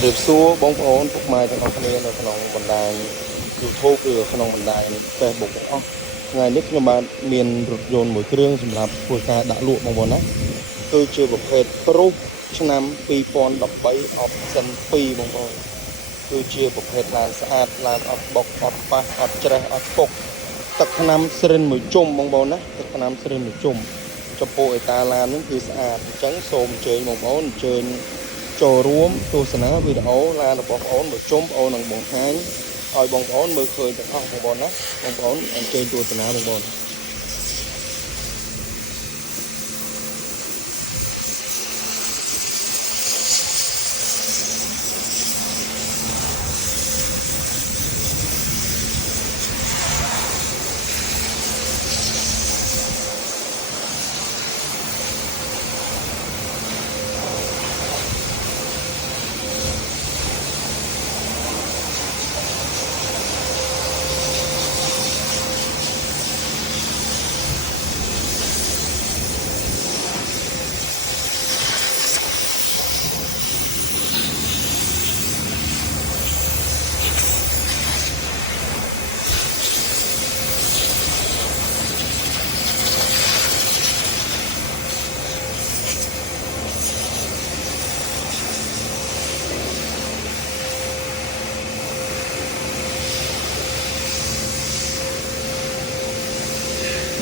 เรียบซัวบองโอนทุกไม้ทั้งของนี้ในขนมบันไดยูทูบหรือขนมบันไดเฟซบุ๊กอ๋อไงนึกยังมาเมียนรถยนต์มือเครื่องสำหรับผู้การด่าลวกบางบนนะคือเจอประเภทปรุกชนำปีปอนดับใบออฟซันปีบางบนคือเจอประเภทลานสะอาดลานออฟบอกออฟปะออฟเจรออฟปกตักขนำเสรินมือจุ่มบางบนนะตักขนำเสรินมือจุ่มจะโปรยตาลานนั่นคือสะอาดจังโสมเจอบางบนเจอចូលរួមទស្សនាវីដេអូឡានរបស់បងប្អូនមកជុំបងប្អូននឹងបង្ហាញឲ្យបងប្អូនមើលឃើញទាំងអស់បងប្អូនណាបងប្អូនអញ្ជើញទស្សនាបងប្អូន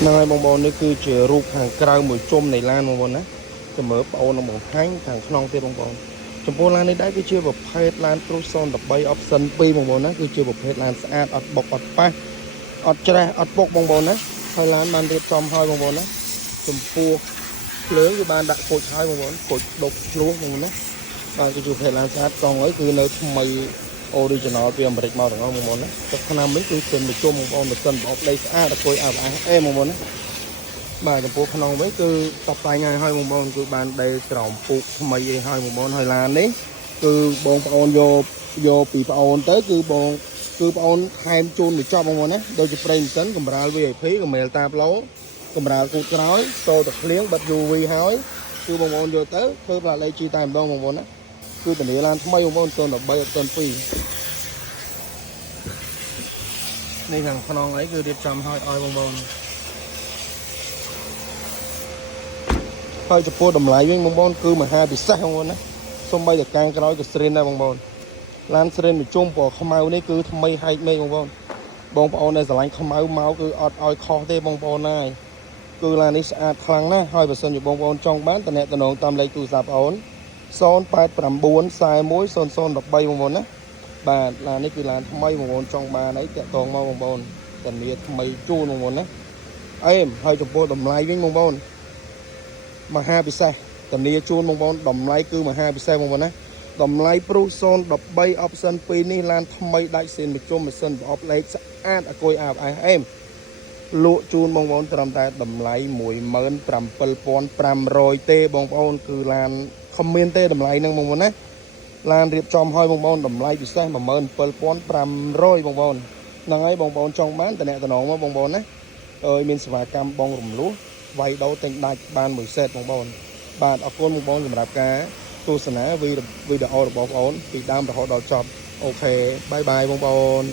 នៅហើយបងប្អូននេះគឺជារូបខាងក្រៅមួយជុំនៃឡានបងប្អូនណាចាំមើលបងប្អូននឹងបង្ហាញខាងក្នុងទៀតបងប្អូនចំពោះឡាននេះដែរគឺជាប្រភេទឡាន Cruise 03 Option 2បងប្អូនណាគឺជាប្រភេទឡានស្អាតអត់បុកអត់ប៉ះអត់ច្រេះអត់ពុកបងប្អូនណាហើយឡានបានរៀបចំហើយបងប្អូនណាចំពោះភ្លើងគឺបានដាក់ខូចហើយបងប្អូនខូចដុបឆ្លោះបងប្អូនណាបាទគឺជាប្រភេទឡានស្អាតកង់ហើយគឺនៅថ្មី original ពីអាមេរិកមកទាំងអស់បងប្អូនណាទឹកឆ្នាំនេះគឺเป็นមួយជុំបងប្អូនម៉ាស៊ីនបោកដីស្អាតអត់គួយអើអេបងប្អូនណាបាទចំពោះក្នុងវិញគឺតបតែងហើយបងប្អូនគឺបានដីក្រោមពូកថ្មីអីហើយបងប្អូនហើយឡាននេះគឺបងប្អូនយកពីប្អូនទៅគឺបងថែមជូនទៅចប់បងប្អូនណាដូចជាប្រេងម៉ាស៊ីនកម្រាល VIP កម្រាលតាប្លូកម្រាលគូតក្រោយតោតក្លៀងបិទ UV ហើយគឺបងប្អូនយកទៅធ្វើផ្លាកលេខ G តែម្ដងបងប្អូនណាគឺធានាឡានថ្មីបងប្អូន013 Option 2នេះខាងក្នុងអីគឺរៀបចំឲ្យបងប្អូនហើយចំពោះតម្លៃវិញបងប្អូនគឺមហាពិសេសបងប្អូនណាសូម្បីតែកាំងក្រោយក៏ស្រិនដែរបងប្អូនឡានស្រិនមួយជុំពណ៌ខ្មៅនេះគឺថ្មីហែកមេឃបងប្អូនដែលស្រឡាញ់ខ្មៅមកគឺអត់ឲ្យខុសទេបងប្អូនណាគឺឡាននេះស្អាតខ្លាំងណាស់ហើយបើសិនជាបងប្អូនចង់បានតំណតំណងតាមលេខទូរស័ព្ទបងប្អូន089 41 0013បងប្អូនណាបាទឡាននេះគឺឡានថ្មីបងប្អូនចង់បានអីតាក់ទងមកបងប្អូនតានីថ្មីជូនបងប្អូនណាអេមហើយចំពោះតម្លៃវិញបងប្អូនមហាពិសេសតានីជូនបងប្អូនតម្លៃគឺមហាពិសេសបងប្អូនណាតម្លៃព្រុស013 Option 2នេះឡានថ្មីដាច់សេនបញ្ជុំម៉ាស៊ីនប្រអប់លេខស្អាតអកុយអាប់អេមលក់ជូនបងប្អូនត្រឹមតែតម្លៃ 17,500 ទេបងប្អូនគឺឡានខំមានទេតម្លៃហ្នឹងបងប្អូនណាឡានរៀបចំឲ្យបងប្អូនតម្លៃពិសេស 17,500 បងប្អូនហ្នឹងហើយបងប្អូនចង់បានតំណមកបងប្អូនណាមានសេវាកម្មបងរំលោះវាយដោទិញដាច់បានមួយសេតបងប្អូនបាទអរគុណបងប្អូនសម្រាប់ការទស្សនាវីដេអូរបស់បងប្អូនពីដើមរហូតដល់ចប់អូខេបាយបាយបងប្អូន